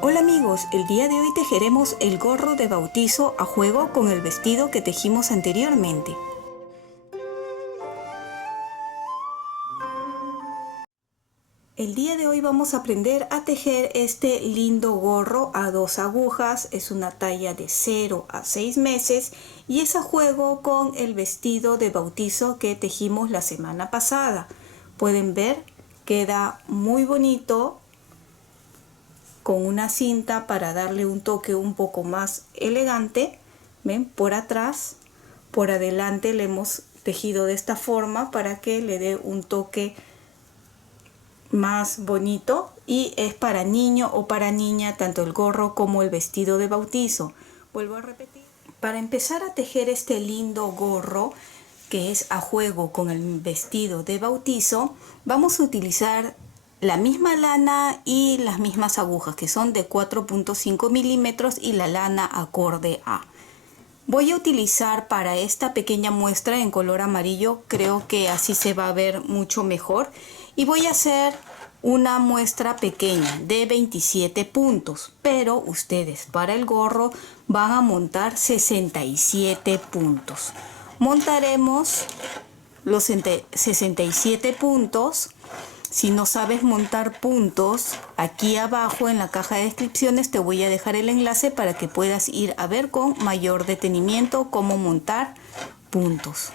Hola amigos, el día de hoy tejeremos el gorro de bautizo a juego con el vestido que tejimos anteriormente. El día de hoy vamos a aprender a tejer este lindo gorro a 2 agujas, es una talla de 0 a 6 meses y es a juego con el vestido de bautizo que tejimos la semana pasada. Pueden ver, queda muy bonito con una cinta para darle un toque un poco más elegante. ¿Ven? Por atrás, por adelante le hemos tejido de esta forma para que le dé un toque más bonito y es para niño o para niña tanto el gorro como el vestido de bautizo. Vuelvo a repetir. Para empezar a tejer este lindo gorro que es a juego con el vestido de bautizo, vamos a utilizar la misma lana y las mismas agujas que son de 4.5 milímetros y la lana acorde a. Voy a utilizar para esta pequeña muestra en color amarillo, creo que así se va a ver mucho mejor, y voy a hacer una muestra pequeña de 27 puntos, pero ustedes para el gorro van a montar 67 puntos. Montaremos los 67 puntos. Si no sabes montar puntos, aquí abajo en la caja de descripciones te voy a dejar el enlace para que puedas ir a ver con mayor detenimiento cómo montar puntos.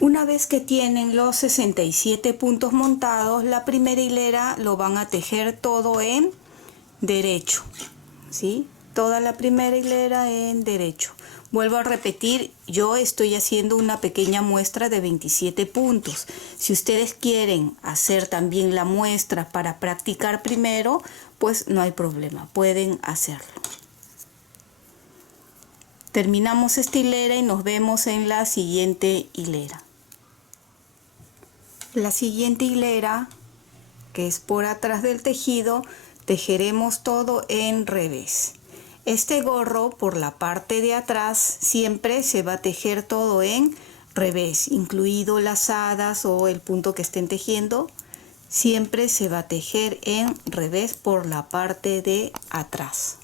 Una vez que tienen los 67 puntos montados, la primera hilera lo van a tejer todo en derecho, ¿sí? Toda la primera hilera en derecho. Vuelvo a repetir, yo estoy haciendo una pequeña muestra de 27 puntos. Si ustedes quieren hacer también la muestra para practicar primero, pues no hay problema, pueden hacerlo. Terminamos esta hilera y nos vemos en la siguiente hilera. La siguiente hilera, que es por atrás del tejido, tejeremos todo en revés. Este gorro por la parte de atrás siempre se va a tejer todo en revés, incluido lazadas o el punto que estén tejiendo. Siempre se va a tejer en revés por la parte de atrás.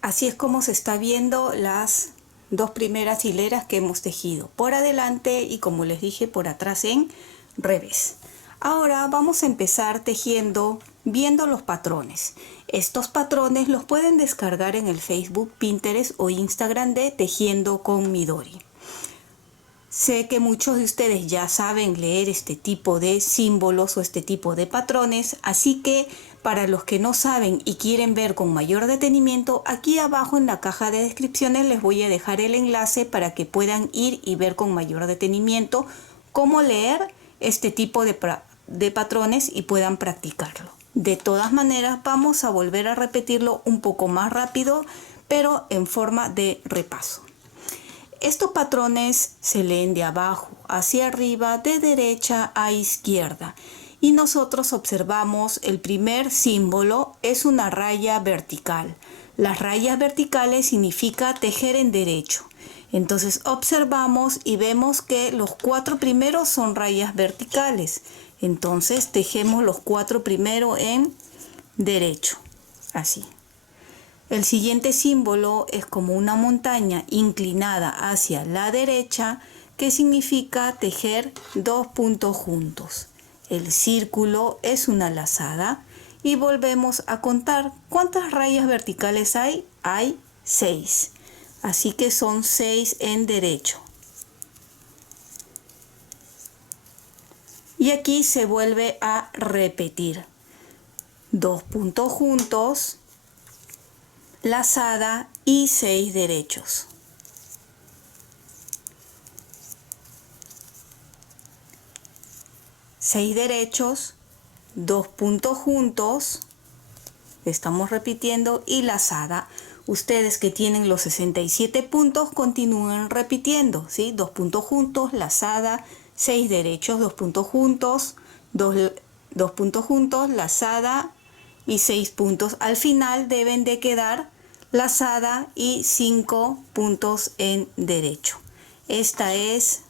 Así es como se está viendo las dos primeras hileras que hemos tejido, por adelante y como les dije por atrás en revés. Ahora vamos a empezar tejiendo viendo los patrones. Estos patrones los pueden descargar en el Facebook, Pinterest o Instagram de Tejiendo con Midori. Sé que muchos de ustedes ya saben leer este tipo de símbolos o este tipo de patrones, así que para los que no saben y quieren ver con mayor detenimiento, aquí abajo en la caja de descripciones les voy a dejar el enlace para que puedan ir y ver con mayor detenimiento cómo leer este tipo de patrones y puedan practicarlo. De todas maneras, vamos a volver a repetirlo un poco más rápido, pero en forma de repaso. Estos patrones se leen de abajo hacia arriba, de derecha a izquierda. Y nosotros observamos el primer símbolo es una raya vertical. Las rayas verticales significa tejer en derecho. Entonces observamos y vemos que los 4 primeros son rayas verticales. Entonces tejemos los 4 primeros en derecho, así. El siguiente símbolo es como una montaña inclinada hacia la derecha, que significa tejer 2 puntos juntos. El círculo es una lazada y volvemos a contar. ¿Cuántas rayas verticales hay? Hay 6. Así que son 6 en derecho. Y aquí se vuelve a repetir. 2 puntos juntos, lazada y 6 derechos. Seis derechos, 2 puntos juntos, estamos repitiendo, y lazada. Ustedes que tienen los 67 puntos continúen repitiendo, ¿sí? 2 puntos juntos, lazada, 6 derechos, 2 puntos juntos, 2 puntos juntos, lazada y 6 puntos. Al final deben de quedar lazada y 5 puntos en derecho. esta es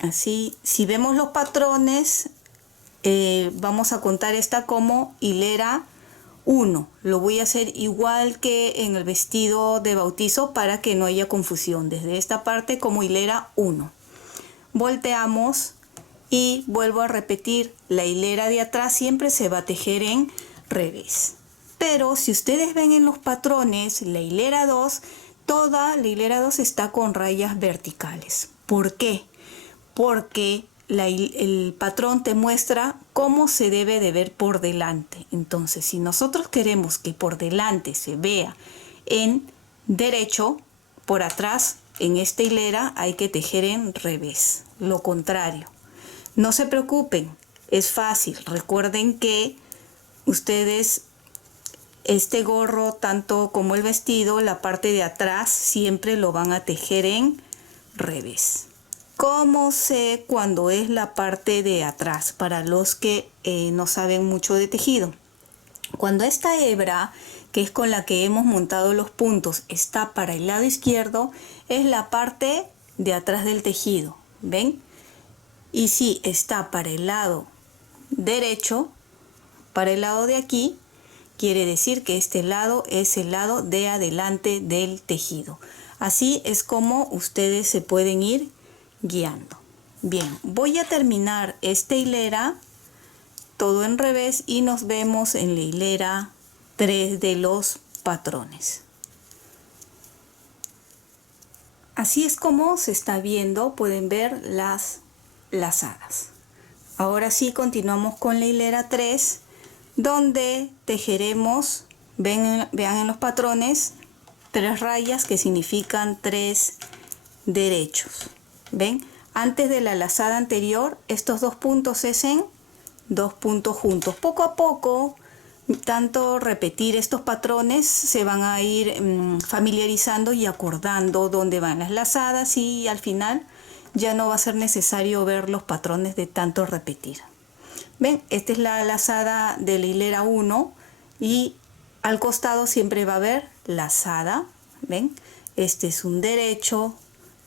así. Si vemos los patrones, vamos a contar esta como hilera 1. Lo voy a hacer igual que en el vestido de bautizo para que no haya confusión. Desde esta parte como hilera 1. Volteamos y vuelvo a repetir. La hilera de atrás siempre se va a tejer en revés. Pero si ustedes ven en los patrones, la hilera 2, toda la hilera 2 está con rayas verticales. ¿Por qué? Porque el patrón te muestra cómo se debe de ver por delante. Entonces, si nosotros queremos que por delante se vea en derecho, por atrás, en esta hilera hay que tejer en revés, lo contrario. No se preocupen, es fácil. Recuerden que ustedes, este gorro, tanto como el vestido, la parte de atrás siempre lo van a tejer en revés. ¿Cómo sé cuándo es la parte de atrás? Para los que no saben mucho de tejido. Cuando esta hebra, que es con la que hemos montado los puntos, está para el lado izquierdo, es la parte de atrás del tejido. ¿Ven? Y si está para el lado derecho, para el lado de aquí, quiere decir que este lado es el lado de adelante del tejido. Así es como ustedes se pueden ir guiando. Bien, voy a terminar esta hilera todo en revés y nos vemos en la hilera 3 de los patrones. Así es como se está viendo, pueden ver las lazadas. Ahora sí continuamos con la hilera 3, donde tejeremos, vean en los patrones, 3 rayas que significan 3 derechos. ¿Ven? Antes de la lazada anterior, estos 2 puntos es en 2 puntos juntos. Poco a poco, tanto repetir estos patrones, se van a ir familiarizando y acordando dónde van las lazadas, y al final ya no va a ser necesario ver los patrones de tanto repetir. ¿Ven? Esta es la lazada de la hilera 1 y al costado siempre va a haber lazada. ¿Ven? Este es un derecho,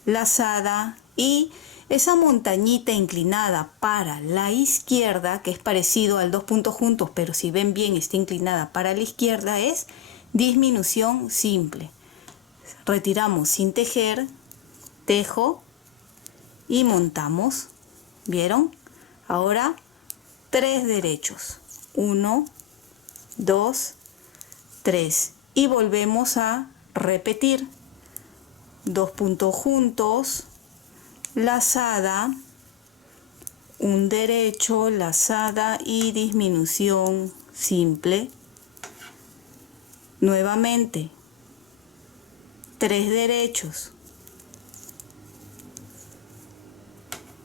lazada, y esa montañita inclinada para la izquierda, que es parecido al 2 puntos juntos, pero si ven bien está inclinada para la izquierda, es disminución simple. Retiramos sin tejer, tejo y montamos. ¿Vieron? Ahora 3 derechos. 1, 2, 3. Y volvemos a repetir. 2 puntos juntos, lazada, un derecho, lazada y disminución simple. Nuevamente, 3 derechos,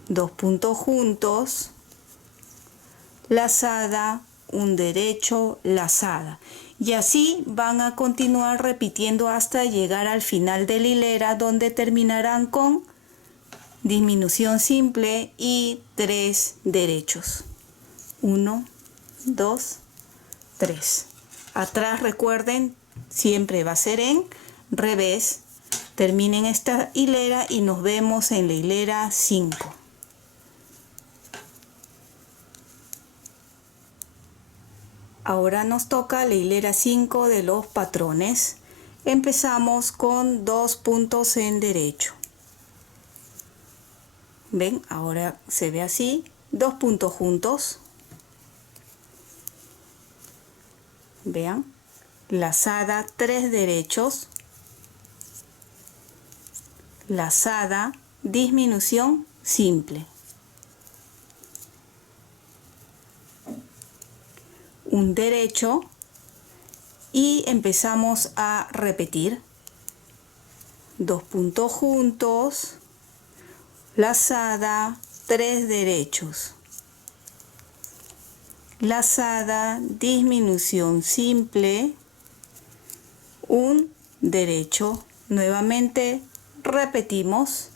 2 puntos juntos, lazada, un derecho, lazada. Y así van a continuar repitiendo hasta llegar al final de la hilera, donde terminarán con disminución simple y 3 derechos. 1, 2, 3. Atrás, recuerden, siempre va a ser en revés. Terminen esta hilera y nos vemos en la hilera 5. Ahora nos toca la hilera 5 de los patrones. Empezamos con 2 puntos en derecho. ¿Ven? Ahora se ve así. 2 puntos juntos. Vean. Lazada, 3 derechos. Lazada, disminución simple. Un derecho y empezamos a repetir. 2 puntos juntos, lazada, 3 derechos, lazada, disminución simple, un derecho. Nuevamente repetimos.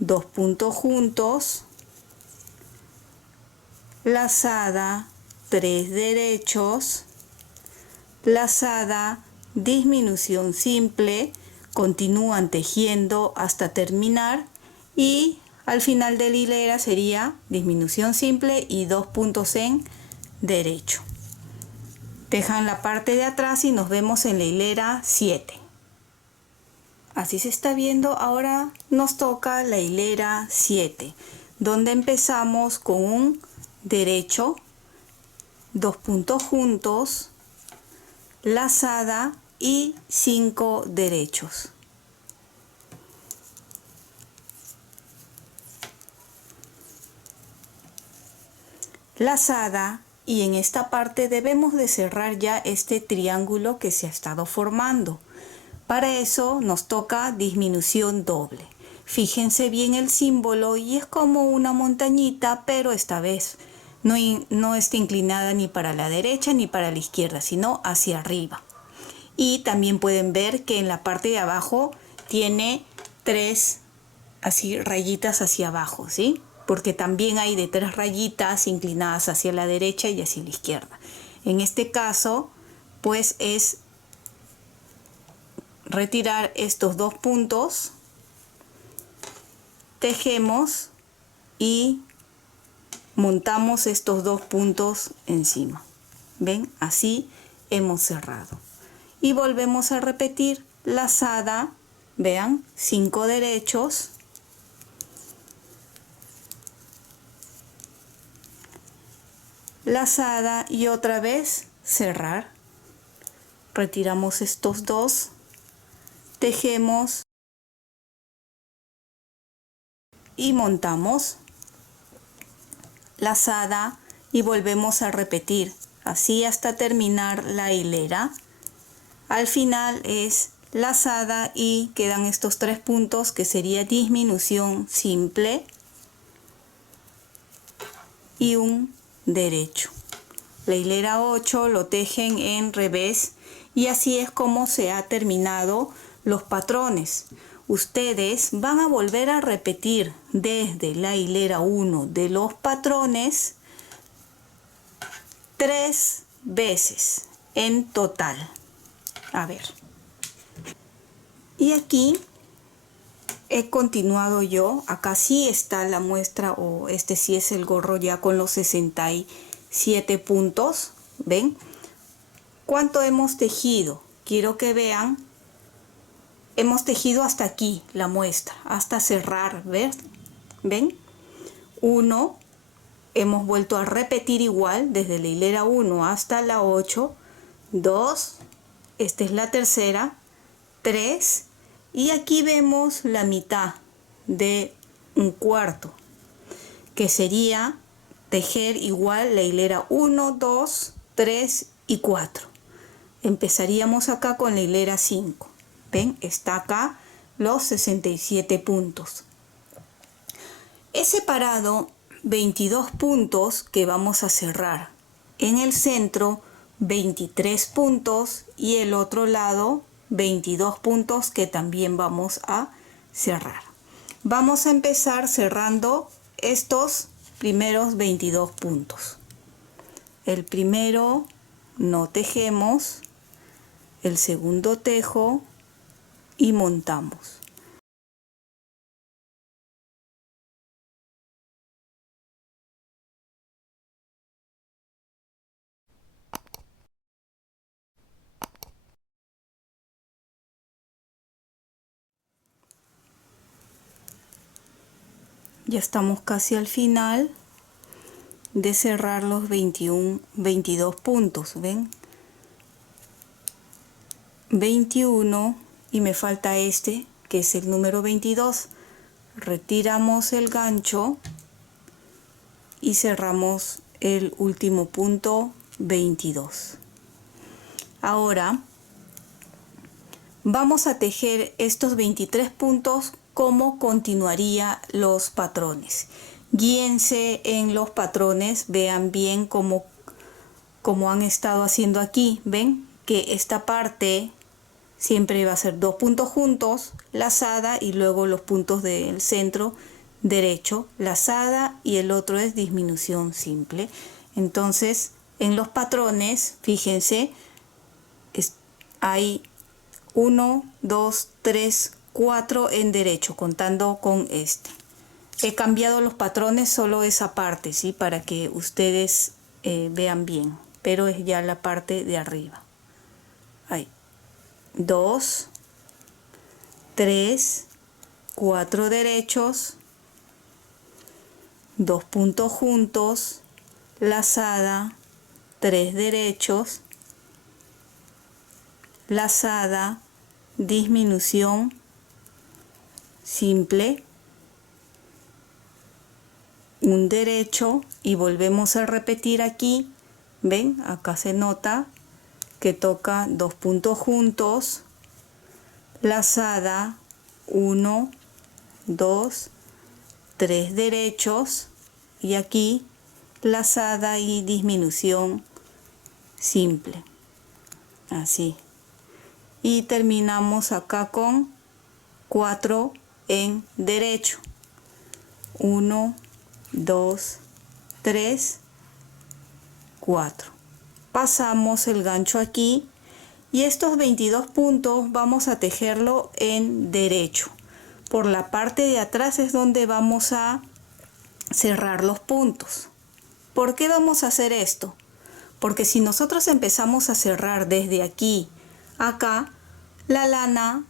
2 puntos juntos, lazada, 3 derechos, lazada, disminución simple, continúan tejiendo hasta terminar y al final de la hilera sería disminución simple y 2 puntos en derecho. Tejan la parte de atrás y nos vemos en la hilera 7. Así se está viendo. Ahora nos toca la hilera 7, donde empezamos con un derecho, 2 puntos juntos, lazada y 5 derechos. Lazada, y en esta parte debemos de cerrar ya este triángulo que se ha estado formando. Para eso nos toca disminución doble. Fíjense bien el símbolo y es como una montañita, pero esta vez no está inclinada ni para la derecha ni para la izquierda, sino hacia arriba. Y también pueden ver que en la parte de abajo tiene 3 así rayitas hacia abajo, ¿sí? Porque también hay de 3 rayitas inclinadas hacia la derecha y hacia la izquierda. En este caso, pues es retirar estos 2 puntos, tejemos y montamos estos 2 puntos encima. ¿Ven? Así hemos cerrado. Y volvemos a repetir lazada, vean, 5 derechos, lazada y otra vez cerrar. Retiramos estos 2, tejemos y montamos, lazada y volvemos a repetir, así hasta terminar la hilera. Al final es lazada y quedan estos 3 puntos que sería disminución simple y un derecho. La hilera 8 lo tejen en revés y así es como se ha terminado los patrones. Ustedes van a volver a repetir desde la hilera 1 de los patrones 3 veces en total. A ver. Y aquí he continuado yo. Acá sí está la muestra, o este sí es el gorro ya con los 67 puntos. ¿Ven? ¿Cuánto hemos tejido? Quiero que vean. Hemos tejido hasta aquí la muestra, hasta cerrar, ¿ven? 1, hemos vuelto a repetir igual desde la hilera 1 hasta la 8, 2, esta es la tercera, 3, y aquí vemos la mitad de un cuarto, que sería tejer igual la hilera 1, 2, 3 y 4. Empezaríamos acá con la hilera 5. ¿Ven? Está acá los 67 puntos. He separado 22 puntos que vamos a cerrar. En el centro 23 puntos y el otro lado 22 puntos que también vamos a cerrar. Vamos a empezar cerrando estos primeros 22 puntos. El primero no tejemos, el segundo tejo y montamos. Ya estamos casi al final de cerrar los 22 puntos, ¿ven? 21 y me falta este, que es el número 22. Retiramos el gancho y cerramos el último punto 22. Ahora vamos a tejer estos 23 puntos como continuaría los patrones. Guíense en los patrones, vean bien cómo han estado haciendo aquí. Ven que esta parte siempre va a ser 2 puntos juntos, lazada, y luego los puntos del centro derecho, lazada, y el otro es disminución simple. Entonces en los patrones, fíjense, hay 1, 2, 3, 4 en derecho, contando con este. He cambiado los patrones, solo esa parte, ¿sí? Para que ustedes vean bien, pero es ya la parte de arriba. Ahí. 2, 3, 4 derechos, 2 puntos juntos, lazada, 3 derechos, lazada, disminución simple, un derecho y volvemos a repetir aquí. Ven, acá se nota que toca 2 puntos juntos, lazada, 1, 2, 3 derechos y aquí lazada y disminución simple, así. Y terminamos acá con 4 en derecho, 1, 2, 3, 4. Pasamos el gancho aquí y estos 22 puntos vamos a tejerlo en derecho. Por la parte de atrás es donde vamos a cerrar los puntos. ¿Por qué vamos a hacer esto? Porque si nosotros empezamos a cerrar desde aquí a acá, la lana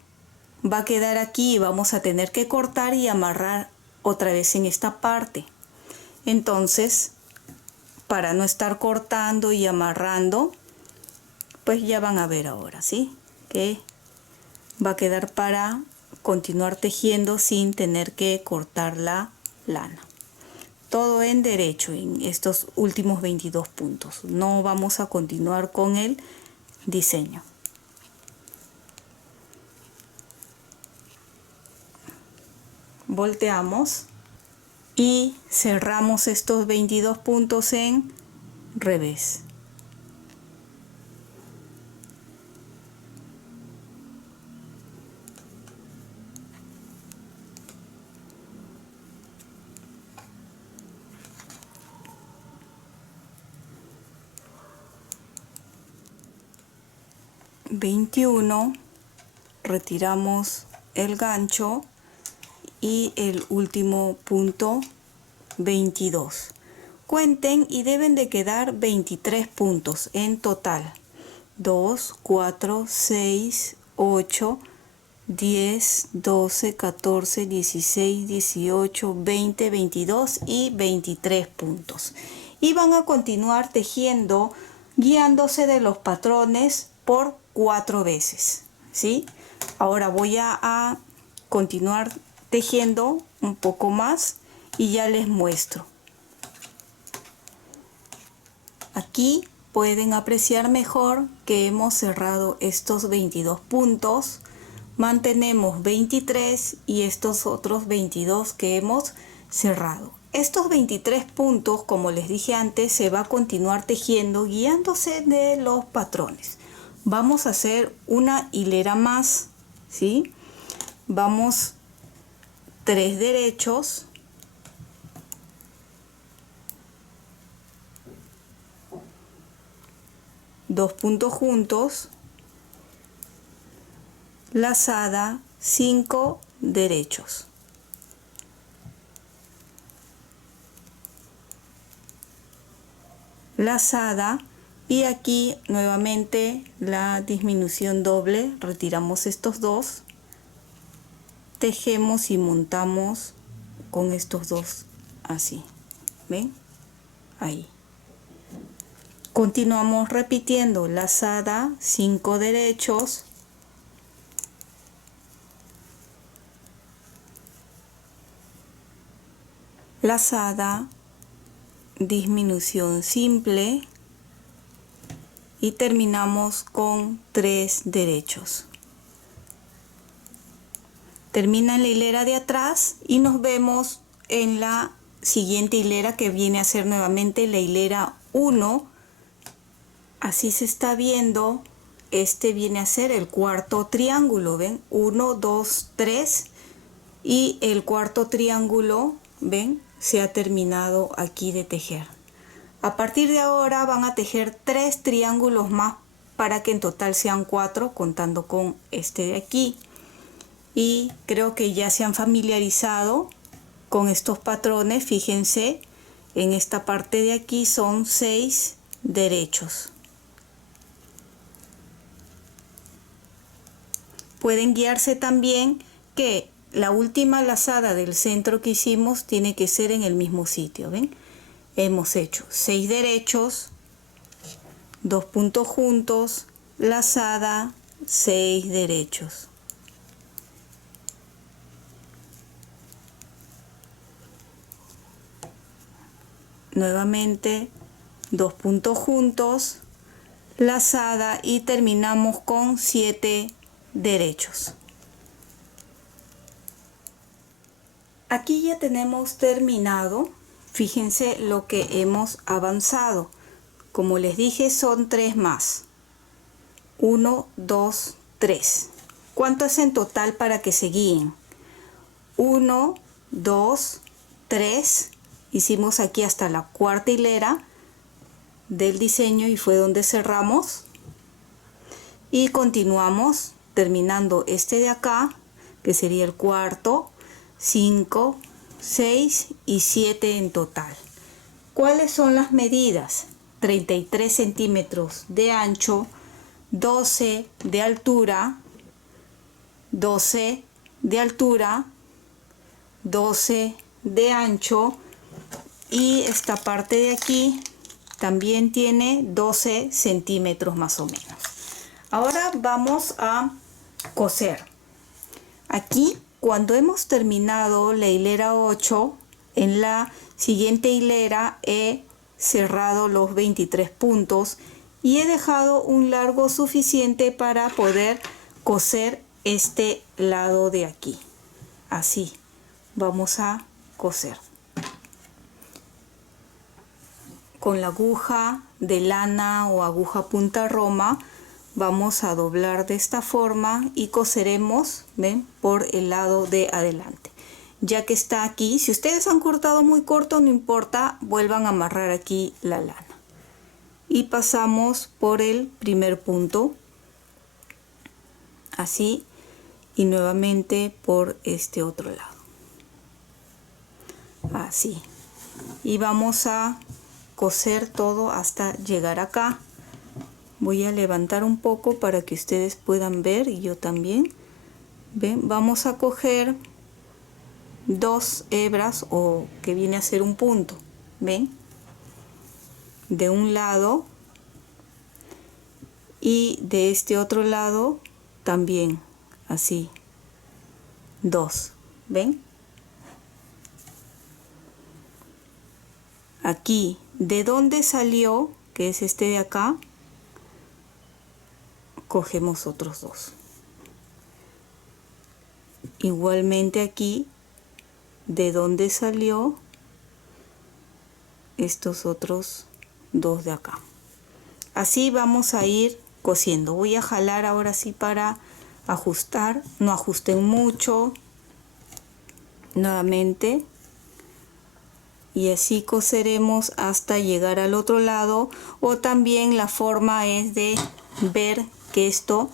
va a quedar aquí y vamos a tener que cortar y amarrar otra vez en esta parte. Entonces, para no estar cortando y amarrando, pues ya van a ver ahora, ¿sí? Que va a quedar para continuar tejiendo sin tener que cortar la lana. Todo en derecho en estos últimos 22 puntos. No vamos a continuar con el diseño. Volteamos y cerramos estos 22 puntos en revés. Retiramos el gancho y el último punto 22. Cuenten y deben de quedar 23 puntos en total. 2, 4, 6, 8, 10, 12, 14, 16, 18, 20, 22 y 23 puntos. Y van a continuar tejiendo guiándose de los patrones por 4 veces, ¿sí? Ahora voy a continuar tejiendo un poco más y ya les muestro. Aquí pueden apreciar mejor que hemos cerrado estos 22 puntos. Mantenemos 23 y estos otros 22 que hemos cerrado. Estos 23 puntos, como les dije antes, se va a continuar tejiendo guiándose de los patrones. Vamos a hacer una hilera más, ¿sí? Vamos 3 derechos, dos puntos juntos, lazada, 5 derechos. Lazada y aquí nuevamente la disminución doble, retiramos estos dos, tejemos y montamos con estos dos así, ¿ven? Ahí. Continuamos repitiendo lazada, 5 derechos, lazada, disminución simple y terminamos con 3 derechos. Termina la hilera de atrás y nos vemos en la siguiente hilera que viene a ser nuevamente la hilera 1. Así se está viendo, este viene a ser el cuarto triángulo, ¿ven? 1, 2, 3 y el cuarto triángulo, ¿ven? Se ha terminado aquí de tejer. A partir de ahora van a tejer 3 triángulos más para que en total sean 4 contando con este de aquí. Y creo que ya se han familiarizado con estos patrones. Fíjense, en esta parte de aquí son 6 derechos. Pueden guiarse también que la última lazada del centro que hicimos tiene que ser en el mismo sitio. ¿Ven? Hemos hecho 6 derechos, 2 puntos juntos, lazada, 6 derechos. Nuevamente 2 puntos juntos, lazada y terminamos con 7 derechos. Aquí ya tenemos terminado. Fíjense lo que hemos avanzado. Como les dije, son 3 más. 1, 2, 3. ¿Cuánto es en total para que se guíen? 1, 2, 3. Hicimos aquí hasta la cuarta hilera del diseño y fue donde cerramos. Y continuamos terminando este de acá, que sería el cuarto, 5, 6 y 7 en total. ¿Cuáles son las medidas? 33 centímetros de ancho, 12 de altura, 12 de altura, 12 de ancho, y esta parte de aquí también tiene 12 centímetros más o menos. Ahora vamos a coser. Aquí, cuando hemos terminado la hilera 8, en la siguiente hilera he cerrado los 23 puntos y he dejado un largo suficiente para poder coser este lado de aquí. Así vamos a coser. Con la aguja de lana o aguja punta roma vamos a doblar de esta forma y coseremos, ¿ven?, por el lado de adelante. Ya que está aquí, si ustedes han cortado muy corto, no importa, vuelvan a amarrar aquí la lana. Y pasamos por el primer punto, así, y nuevamente por este otro lado. Así. Y vamos a coser todo hasta llegar acá. Voy a levantar un poco para que ustedes puedan ver y yo también. ¿Ven? Vamos a coger 2 hebras o que viene a ser un punto. ¿Ven? De un lado y de este otro lado también. Así. 2. ¿Ven? Aquí, de donde salió, que es este de acá, cogemos otros 2. Igualmente aquí, de donde salió, estos otros 2 de acá. Así vamos a ir cosiendo. Voy a jalar ahora sí para ajustar. No ajusten mucho. Nuevamente. Y así coseremos hasta llegar al otro lado. O también la forma es de ver que esto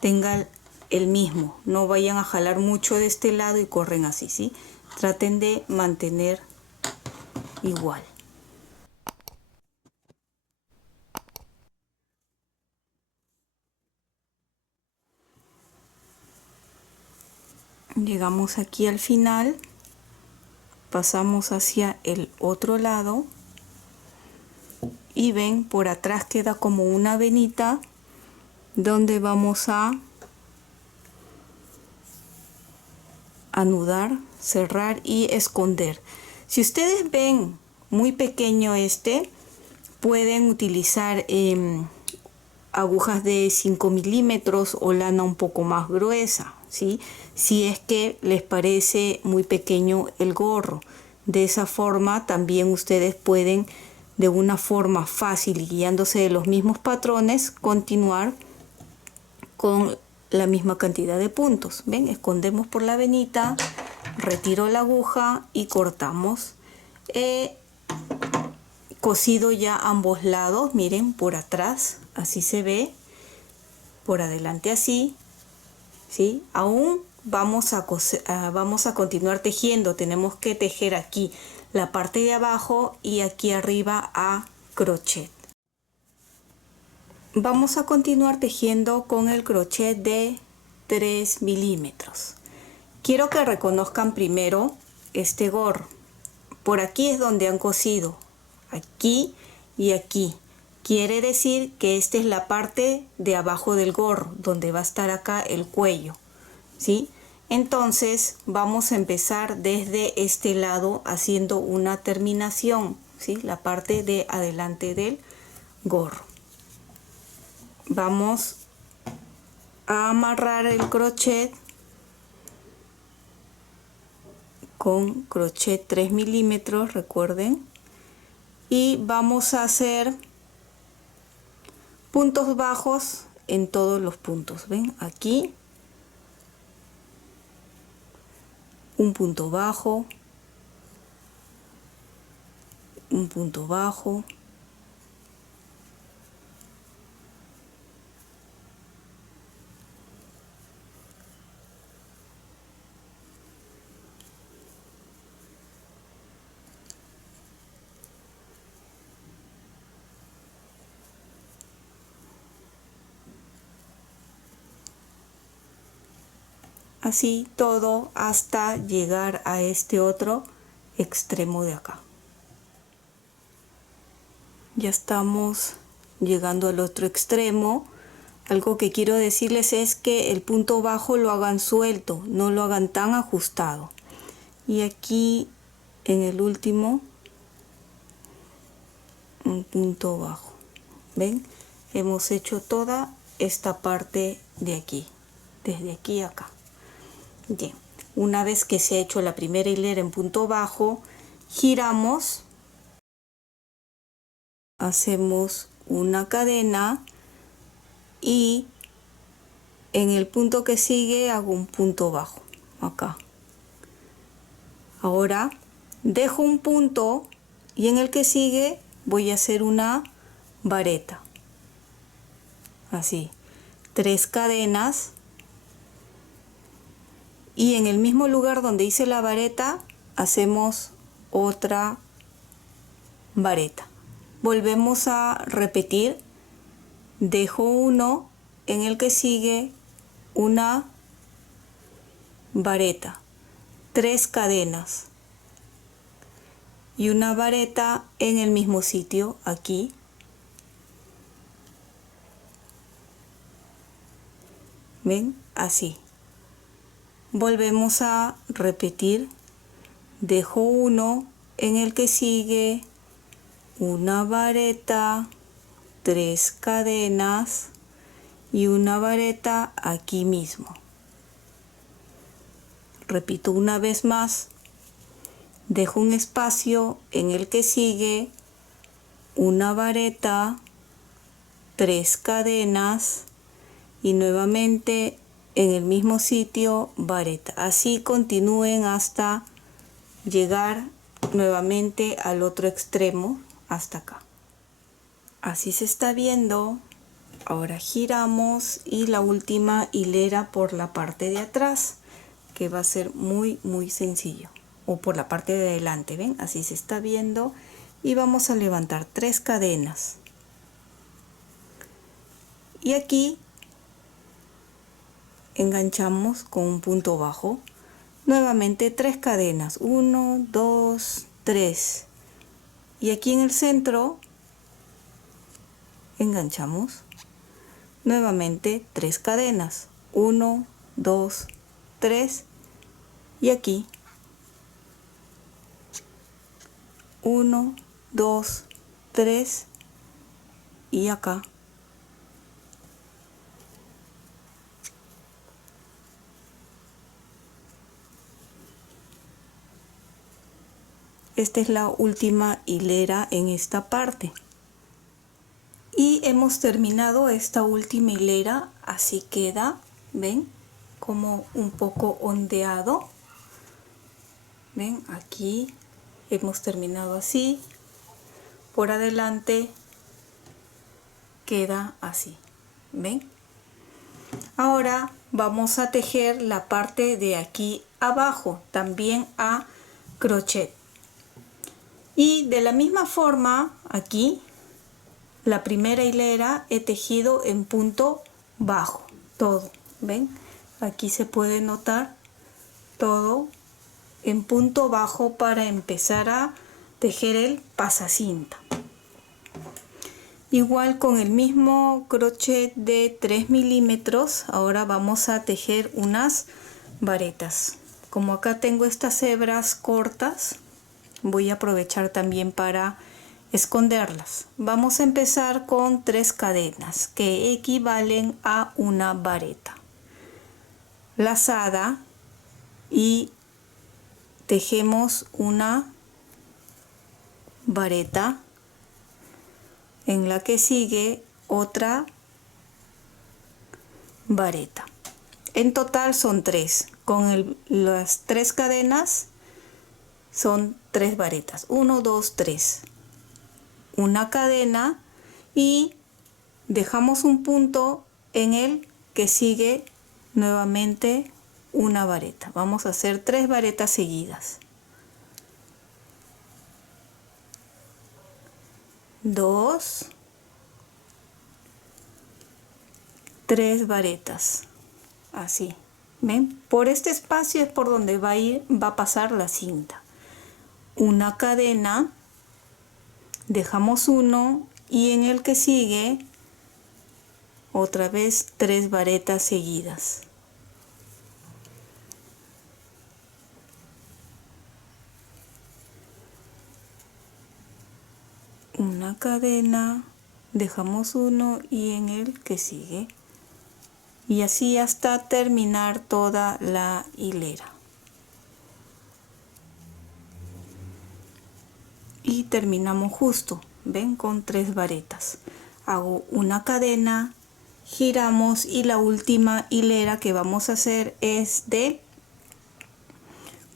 tenga el mismo. No vayan a jalar mucho de este lado y corren así, ¿sí? Traten de mantener igual. Llegamos aquí al final. Pasamos hacia el otro lado y ven, por atrás queda como una venita donde vamos a anudar, cerrar y esconder. Si ustedes ven muy pequeño este, pueden utilizar agujas de 5 milímetros o lana un poco más gruesa, ¿sí? Si es que les parece muy pequeño el gorro. De esa forma también ustedes pueden, de una forma fácil y guiándose de los mismos patrones, continuar con la misma cantidad de puntos. ¿Ven? Escondemos por la venita, retiro la aguja y cortamos. He cosido ya ambos lados, miren, por atrás, así se ve. por adelante así, ¿sí? Aún vamos a continuar tejiendo. Tenemos que tejer aquí la parte de abajo y aquí arriba a crochet. Vamos a continuar tejiendo con el crochet de 3 milímetros. Quiero que reconozcan primero este gorro. Por aquí es donde han cosido, aquí y aquí. Quiere decir que esta es la parte de abajo del gorro, donde va a estar acá el cuello, ¿sí? Entonces vamos a empezar desde este lado haciendo una terminación, ¿sí? La parte de adelante del gorro. Vamos a amarrar el crochet con crochet 3 milímetros, recuerden, y vamos a hacer puntos bajos en todos los puntos. Ven, aquí un punto bajo, un punto bajo, así todo hasta llegar a este otro extremo de acá. Ya estamos llegando al otro extremo. Algo que quiero decirles es que el punto bajo lo hagan suelto, no lo hagan tan ajustado. Y aquí en el último, un punto bajo. ¿Ven? Hemos hecho toda esta parte de aquí, desde aquí a acá. Bien, una vez que se ha hecho la primera hilera en punto bajo, giramos, hacemos una cadena y en el punto que sigue hago un punto bajo acá. Ahora dejo un punto y en el que sigue voy a hacer una vareta, así, 3 cadenas, y en el mismo lugar donde hice la vareta hacemos otra vareta. Volvemos a repetir, dejo uno, en el que sigue una vareta, 3 cadenas y una vareta en el mismo sitio, aquí. ¿Ven? Así. Volvemos a repetir, dejo uno, en el que sigue una vareta, 3 cadenas y una vareta aquí mismo. Repito una vez más, dejo un espacio en el que sigue una vareta, 3 cadenas y nuevamente en el mismo sitio vareta. Así continúen hasta llegar nuevamente al otro extremo, hasta acá. Así se está viendo. Ahora giramos y la última hilera por la parte de atrás, que va a ser muy sencillo, o por la parte de adelante. Ven, así se está viendo, y vamos a levantar 3 cadenas y aquí enganchamos con un punto bajo, nuevamente 3 cadenas, 1, 2, 3, y aquí en el centro enganchamos nuevamente 3 cadenas, 1, 2, 3, y aquí 1, 2, 3 y acá. Esta es la última hilera en esta parte. Y hemos terminado esta última hilera, así queda, ¿ven? Como un poco ondeado. ¿Ven? Aquí hemos terminado así. Por adelante queda así. ¿Ven? Ahora vamos a tejer la parte de aquí abajo, también a crochet. Y de la misma forma, aquí, la primera hilera he tejido en punto bajo, todo, ¿ven? Aquí se puede notar todo en punto bajo para empezar a tejer el pasacinta. Igual con el mismo crochet de 3 milímetros, ahora vamos a tejer unas varetas. Como acá tengo estas hebras cortas, voy a aprovechar también para esconderlas. Vamos a empezar con 3 cadenas que equivalen a una vareta lazada y tejemos una vareta, en la que sigue otra vareta. En total son 3. Con las 3 cadenas son 3 varetas. 1, 2, 3. Una cadena y dejamos un punto en el que sigue nuevamente una vareta. Vamos a hacer 3 varetas seguidas. 2, 3 varetas, así, ¿ven? Por este espacio es por donde va a pasar la cinta. Una cadena, dejamos uno y en el que sigue otra vez 3 varetas seguidas. Una cadena, dejamos uno y en el que sigue, y así hasta terminar toda la hilera. Y terminamos justo, ven, con 3 varetas. Hago una cadena, giramos y la última hilera que vamos a hacer es de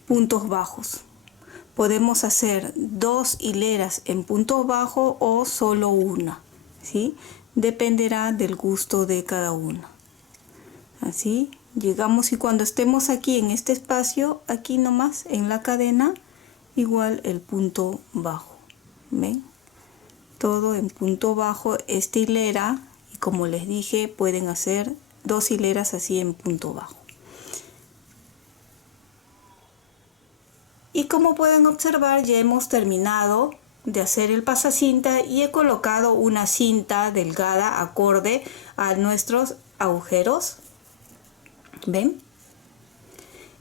puntos bajos. Podemos hacer 2 hileras en punto bajo o solo una, ¿sí? Dependerá del gusto de cada uno. Así llegamos y cuando estemos aquí en este espacio, aquí nomás en la cadena, igual el punto bajo, ¿ven? Todo en punto bajo esta hilera, y como les dije, pueden hacer 2 hileras así en punto bajo. Y como pueden observar, ya hemos terminado de hacer el pasacinta y he colocado una cinta delgada acorde a nuestros agujeros. ¿Ven?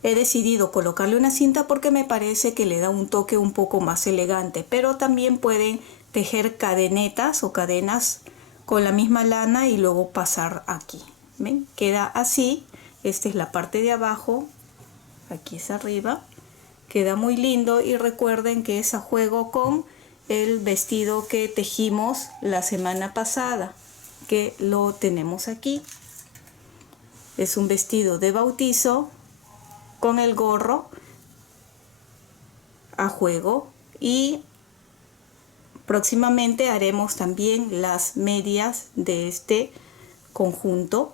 He decidido colocarle una cinta porque me parece que le da un toque un poco más elegante, pero también pueden tejer cadenetas o cadenas con la misma lana y luego pasar aquí. ¿Ven? Queda así. Esta es la parte de abajo, aquí es arriba. Queda muy lindo y recuerden que es a juego con el vestido que tejimos la semana pasada, que lo tenemos aquí. Es un vestido de bautizo con el gorro a juego, y próximamente haremos también las medias de este conjunto,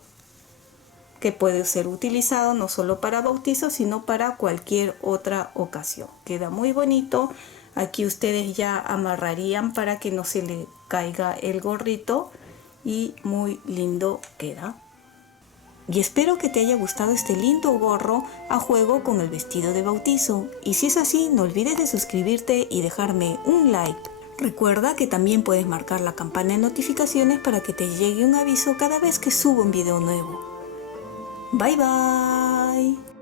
que puede ser utilizado no solo para bautizo, sino para cualquier otra ocasión. Queda muy bonito. Aquí ustedes ya amarrarían para que no se le caiga el gorrito, y muy lindo queda. Y espero que te haya gustado este lindo gorro a juego con el vestido de bautizo. Y si es así, no olvides de suscribirte y dejarme un like. Recuerda que también puedes marcar la campana de notificaciones para que te llegue un aviso cada vez que subo un video nuevo. Bye bye.